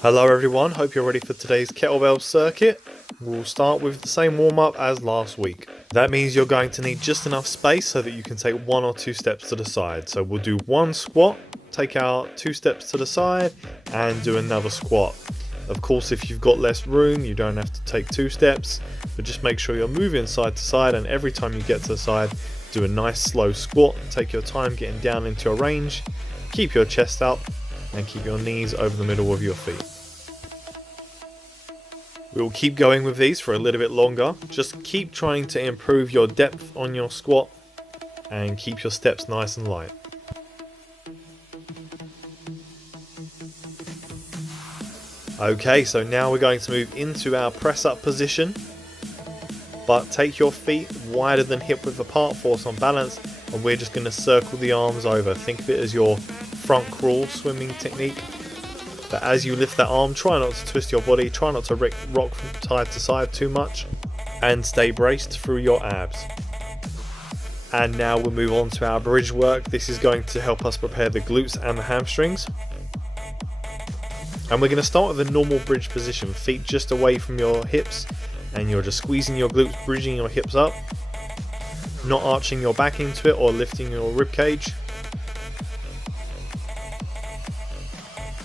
Hello everyone, hope you're ready for today's kettlebell circuit. We'll start with the same warm-up as last week. That means you're going to need just enough space so that you can take 1 or 2 steps to the side. So we'll do one squat, take out 2 steps to the side, and do another squat. Of course, if you've got less room, you don't have to take 2 steps, but just make sure you're moving side to side, and every time you get to the side, do a nice slow squat. Take your time getting down into your range, keep your chest up, and keep your knees over the middle of your feet. We'll keep going with these for a little bit longer. Just keep trying to improve your depth on your squat and keep your steps nice and light. Okay, so now we're going to move into our press up position, but take your feet wider than hip width apart for some balance, and we're just going to circle the arms over. Think of it as your front crawl swimming technique. But as you lift that arm, try not to twist your body, try not to rock from side to side too much, and stay braced through your abs. And now we'll move on to our bridge work. This is going to help us prepare the glutes and the hamstrings. And we're going to start with a normal bridge position, feet just away from your hips, and you're just squeezing your glutes, bridging your hips up, not arching your back into it or lifting your rib cage.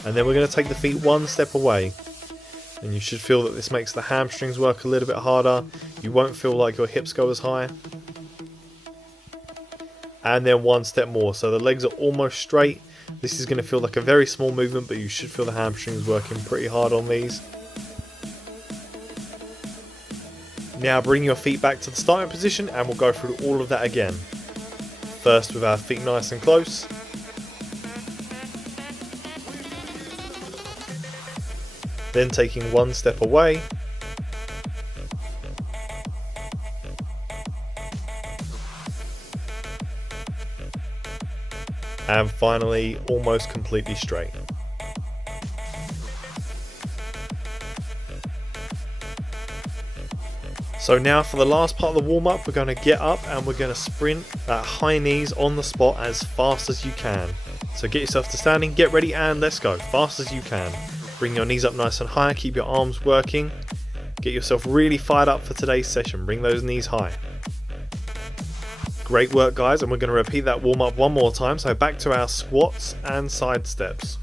And then we're going to take the feet 1 step away, and you should feel that this makes the hamstrings work a little bit harder. You won't feel like your hips go as high. And then 1 step more, so the legs are almost straight. This is going to feel like a very small movement, but you should feel the hamstrings working pretty hard on these. Now bring your feet back to the starting position, and we'll go through all of that again. First with our feet nice and close. Then taking 1 step away, and finally almost completely straight. So now for the last part of the warm-up, we're going to get up and we're going to sprint at high knees on the spot as fast as you can. So get yourself to standing, get ready, and let's go, fast as you can. Bring your knees up nice and high, keep your arms working. Get yourself really fired up for today's session, bring those knees high. Great work guys, and we're going to repeat that warm up one more time, so back to our squats and side steps.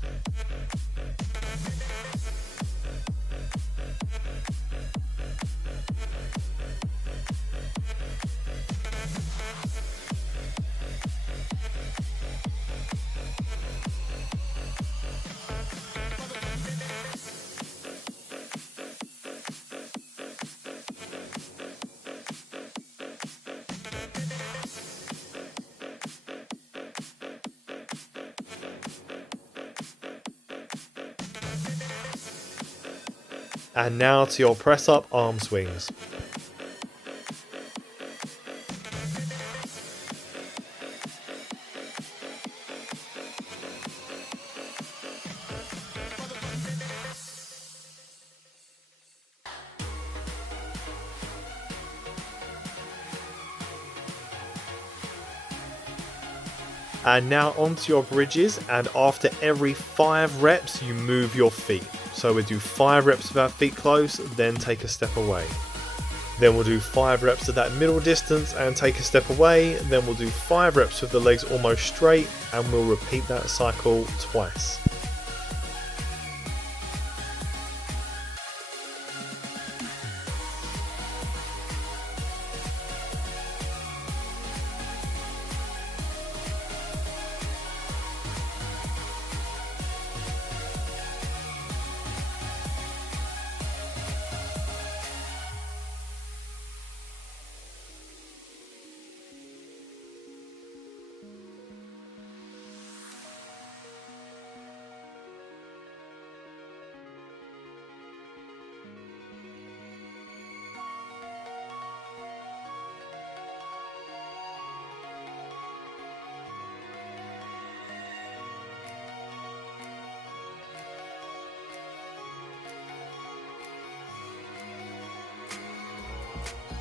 And now to your press up arm swings. And now onto your bridges, and after every 5 reps you move your feet. So we do 5 reps with our feet close, then take a step away. Then we'll do 5 reps at that middle distance and take a step away. Then we'll do 5 reps with the legs almost straight, and we'll repeat that cycle twice.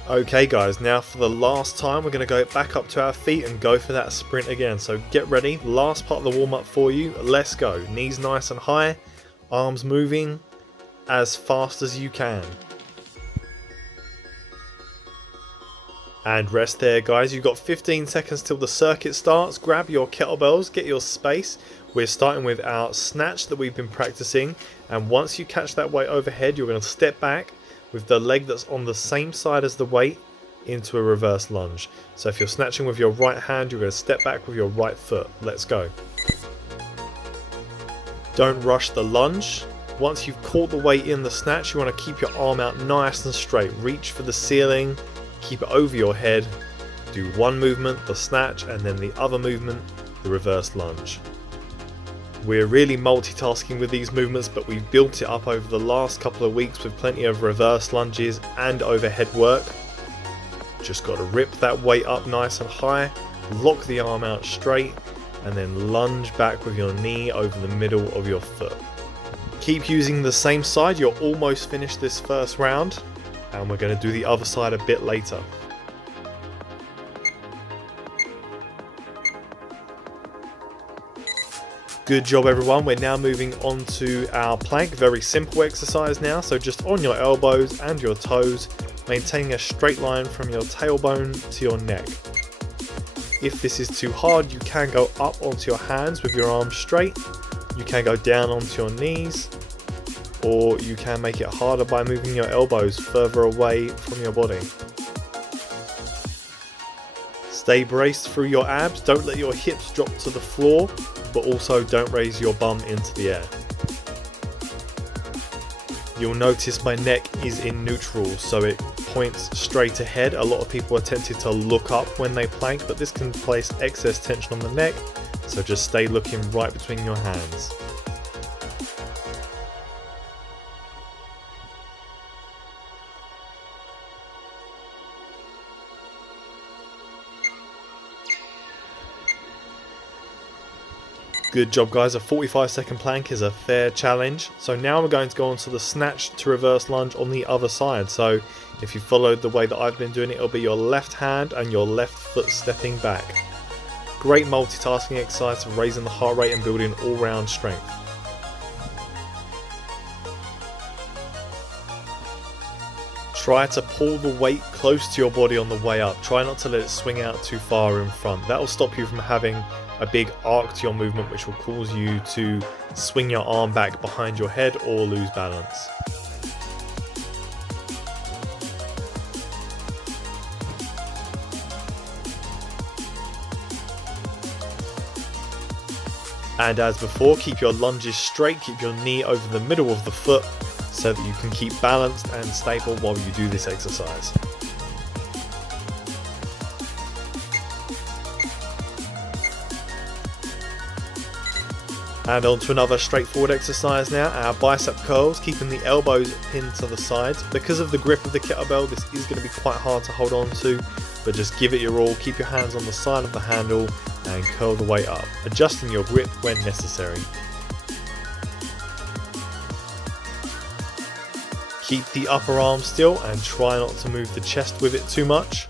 Okay guys, now for the last time we're going to go back up to our feet and go for that sprint again. So get ready, last part of the warm up for you, let's go. Knees nice and high, Arms moving as fast as you can. And rest there, guys. You've got 15 seconds till the circuit starts. Grab your kettlebells, get your space. We're starting with our snatch that we've been practicing, and once you catch that weight overhead, you're going to step back with the leg that's on the same side as the weight into a reverse lunge. So if you're snatching with your right hand, you're going to step back with your right foot. Let's go. Don't rush the lunge. Once you've caught the weight in the snatch, you want to keep your arm out nice and straight. Reach for the ceiling, keep it over your head. Do one movement, the snatch, and then the other movement, the reverse lunge. We're really multitasking with these movements, but we've built it up over the last couple of weeks with plenty of reverse lunges and overhead work. Just got to rip that weight up nice and high, lock the arm out straight, and then lunge back with your knee over the middle of your foot. Keep using the same side. You're almost finished this first round, and we're going to do the other side a bit later. Good job, everyone. We're now moving on to our plank. Very simple exercise now. So just on your elbows and your toes, maintaining a straight line from your tailbone to your neck. If this is too hard, you can go up onto your hands with your arms straight. You can go down onto your knees, or you can make it harder by moving your elbows further away from your body. Stay braced through your abs. Don't let your hips drop to the floor, but also don't raise your bum into the air. You'll notice my neck is in neutral, so it points straight ahead. A lot of people are tempted to look up when they plank, but this can place excess tension on the neck, so just stay looking right between your hands. Good job, guys. A 45-second plank is a fair challenge. So now we're going to go on to the snatch to reverse lunge on the other side. So if you followed the way that I've been doing it, it'll be your left hand and your left foot stepping back. Great multitasking exercise for raising the heart rate and building all-round strength. Try to pull the weight close to your body on the way up. Try not to let it swing out too far in front. That will stop you from having a big arc to your movement, which will cause you to swing your arm back behind your head or lose balance. And as before, keep your lunges straight, keep your knee over the middle of the foot so that you can keep balanced and stable while you do this exercise. And on to another straightforward exercise now, our bicep curls, keeping the elbows pinned to the sides. Because of the grip of the kettlebell, this is going to be quite hard to hold on to, but just give it your all. Keep your hands on the side of the handle and curl the weight up, adjusting your grip when necessary. Keep the upper arm still and try not to move the chest with it too much.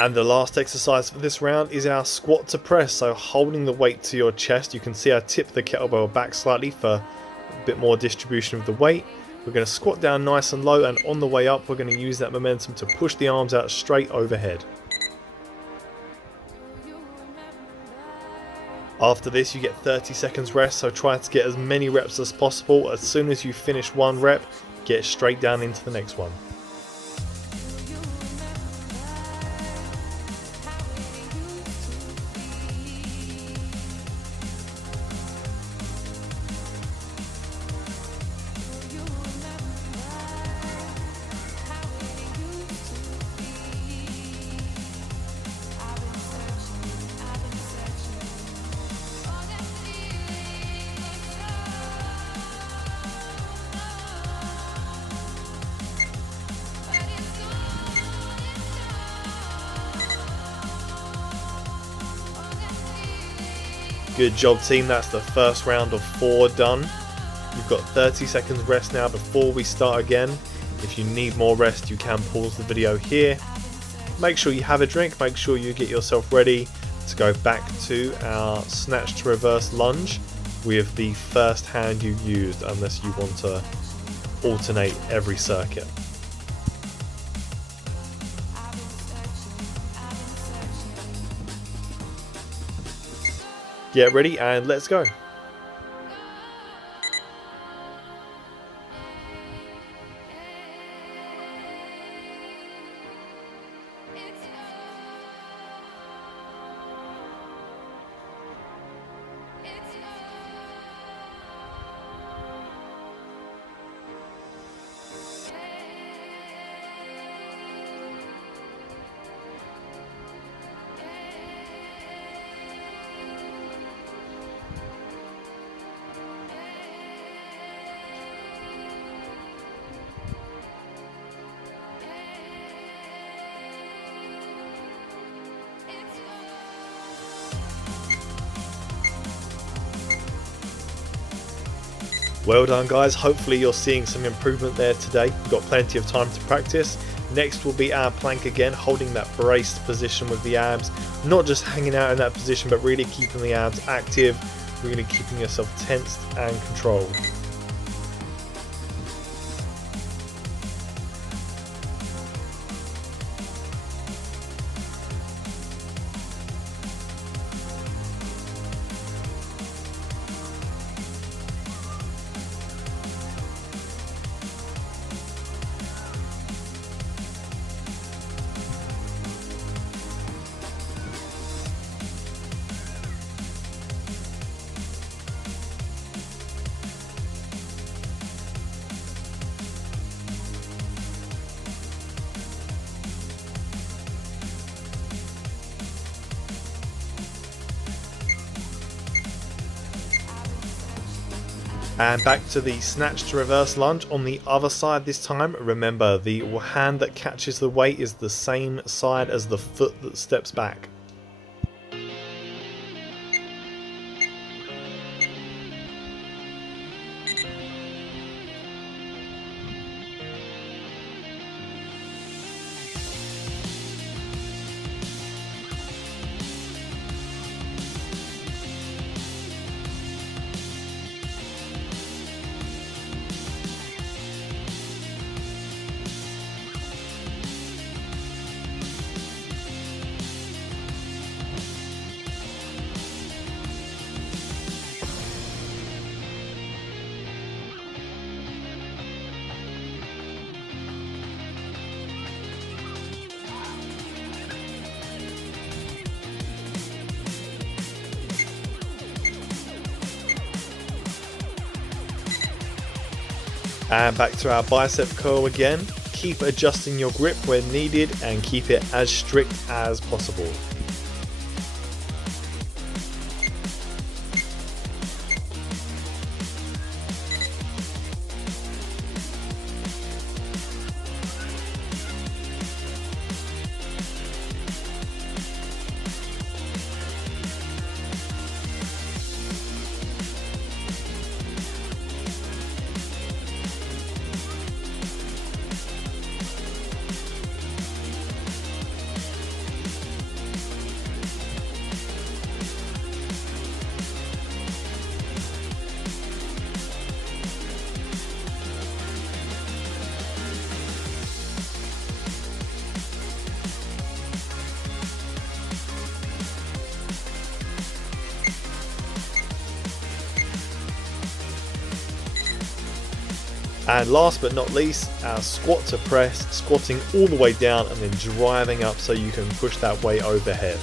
And the last exercise for this round is our squat to press, so holding the weight to your chest. You can see I tip the kettlebell back slightly for a bit more distribution of the weight. We're going to squat down nice and low, and on the way up we're going to use that momentum to push the arms out straight overhead. After this you get 30 seconds rest, so try to get as many reps as possible. As soon as you finish one rep, get straight down into the next one. Good job team, that's the first round of 4 done. You've got 30 seconds rest now before we start again. If you need more rest, you can pause the video here. Make sure you have a drink, make sure you get yourself ready to go back to our snatch to reverse lunge with the first hand you used, unless you want to alternate every circuit. Get ready and let's go. Well done guys, hopefully you're seeing some improvement there today. You've got plenty of time to practice. Next will be our plank again, holding that braced position with the abs. Not just hanging out in that position, but really keeping the abs active, really keeping yourself tensed and controlled. And back to the snatch to reverse lunge on the other side this time. Remember, the hand that catches the weight is the same side as the foot that steps back. And back to our bicep curl again. Keep adjusting your grip where needed and keep it as strict as possible. And last but not least, our squat to press, squatting all the way down and then driving up so you can push that weight overhead.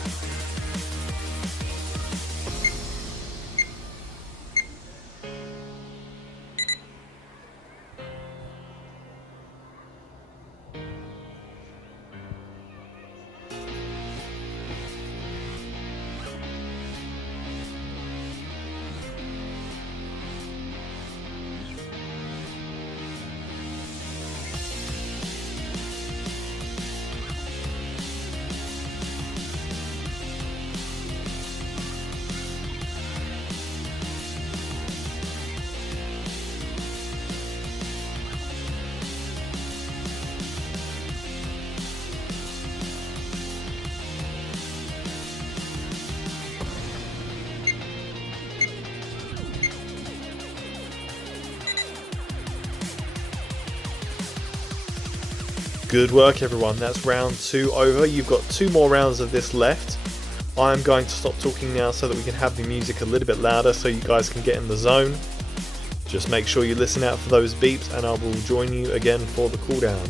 Good work everyone, that's round 2 over. You've got 2 more rounds of this left. I'm going to stop talking now so that we can have the music a little bit louder so you guys can get in the zone. Just make sure you listen out for those beeps and I will join you again for the cooldown.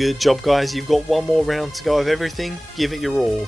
Good job guys, you've got one more round to go of everything, give it your all.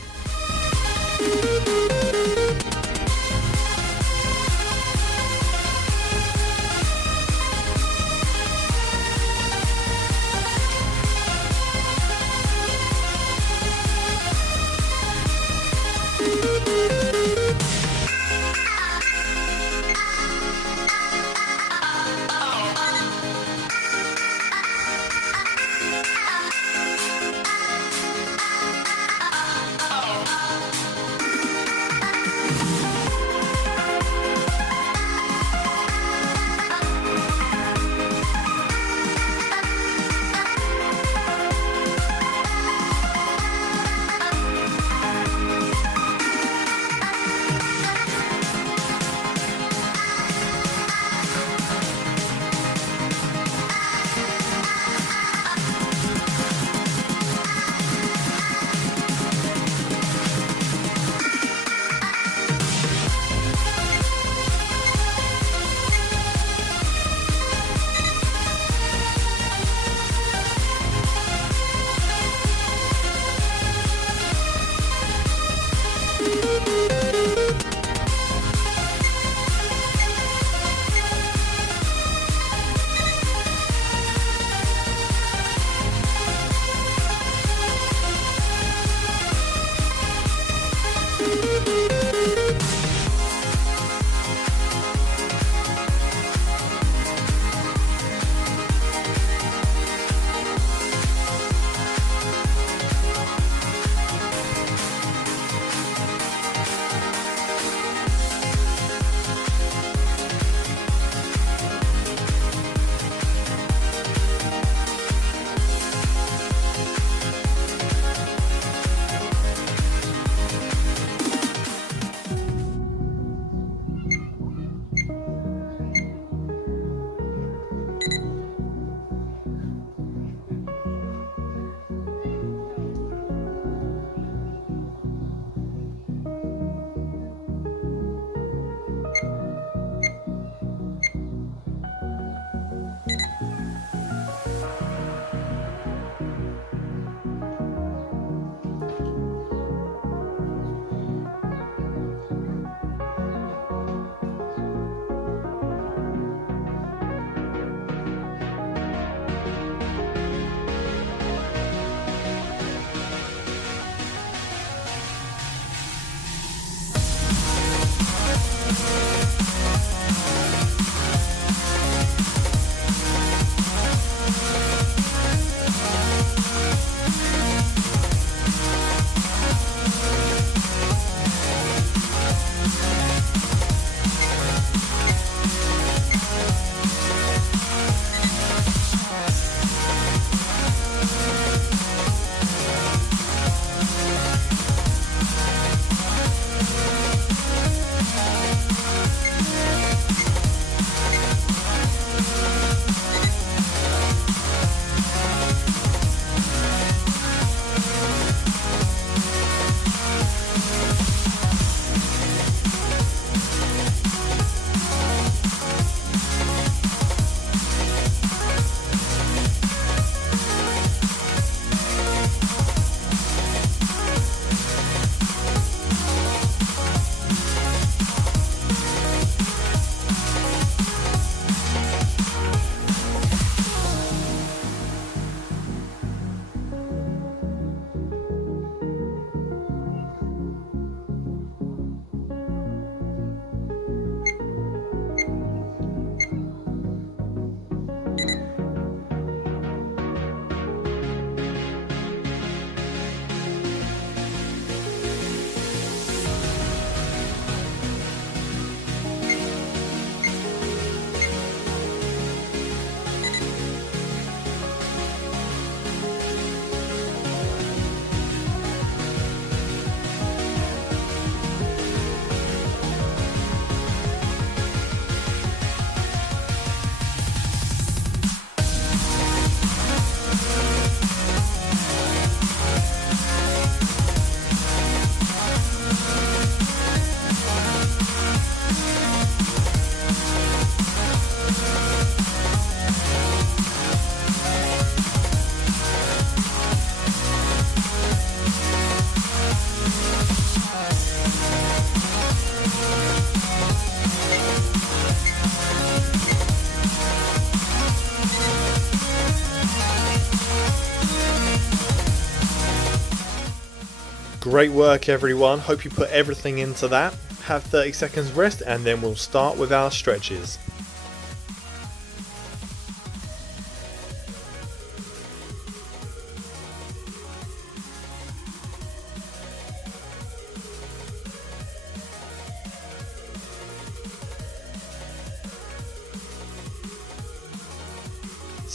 Great work everyone, hope you put everything into that. Have 30 seconds rest and then we'll start with our stretches.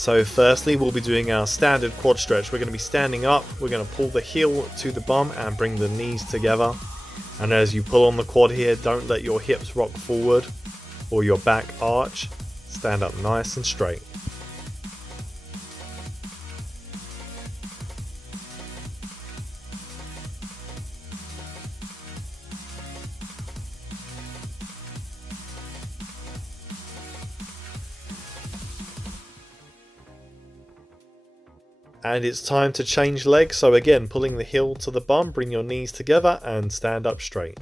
So firstly we'll be doing our standard quad stretch. We're going to be standing up, we're going to pull the heel to the bum and bring the knees together. And as you pull on the quad here, don't let your hips rock forward or your back arch. Stand up nice and straight. And it's time to change legs, so again pulling the heel to the bum, bring your knees together and stand up straight.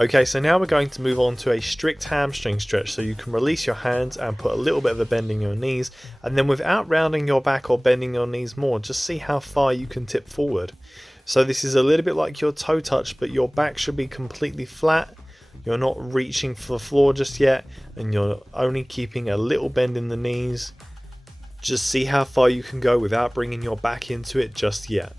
Okay, so now we're going to move on to a strict hamstring stretch, so you can release your hands and put a little bit of a bend in your knees, and then without rounding your back or bending your knees more, just see how far you can tip forward. So this is a little bit like your toe touch, but your back should be completely flat, you're not reaching for the floor just yet, and you're only keeping a little bend in the knees. Just see how far you can go without bringing your back into it just yet.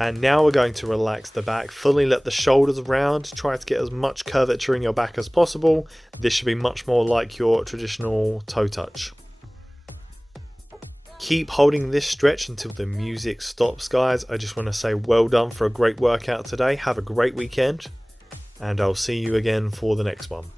And now we're going to relax the back, fully let the shoulders round, try to get as much curvature in your back as possible. This should be much more like your traditional toe touch. Keep holding this stretch until the music stops, guys. I just want to say well done for a great workout today. Have a great weekend, and I'll see you again for the next one.